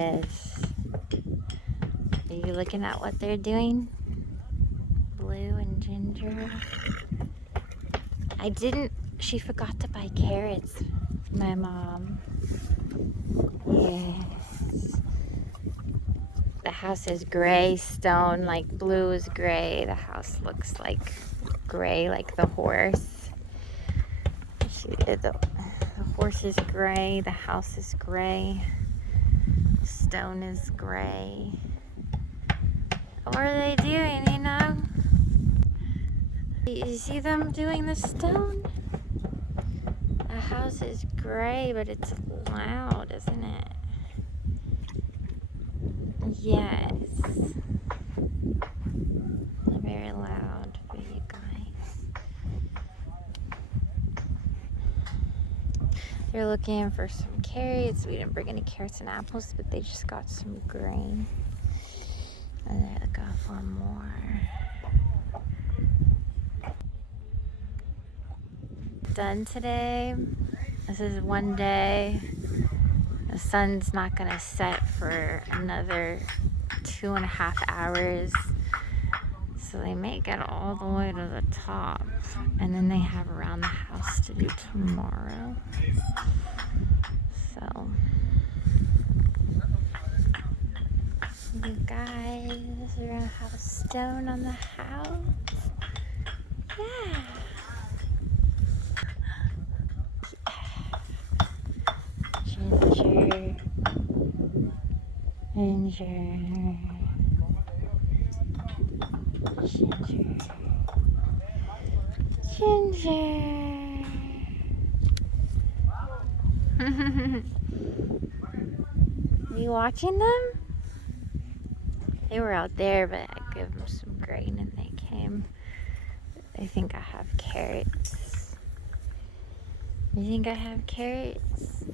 Yes. Are you looking at what they're doing? Blue and ginger. She forgot to buy carrots, my mom. Yes. The house is gray stone, like blue is gray. The house looks like gray, like the horse. The horse is gray, the house is gray, stone is gray. What are they doing, you know? You see them doing the stone? The house is gray, but it's loud, isn't it? Yes. Very loud for you guys. They're looking for some carrots. We didn't bring any carrots and apples, but they just got some grain. And they're looking for more. Done today. This is one day. The sun's not gonna set for another 2.5 hours. So they may get all the way to the top. And then they have around the house to do tomorrow. So, you guys, we're gonna have a stone on the house. Yeah. Ginger. Ginger. Ginger. Ginger. Are you watching them? They were out there, but I gave them some grain and they came. They think I have carrots. You think I have carrots?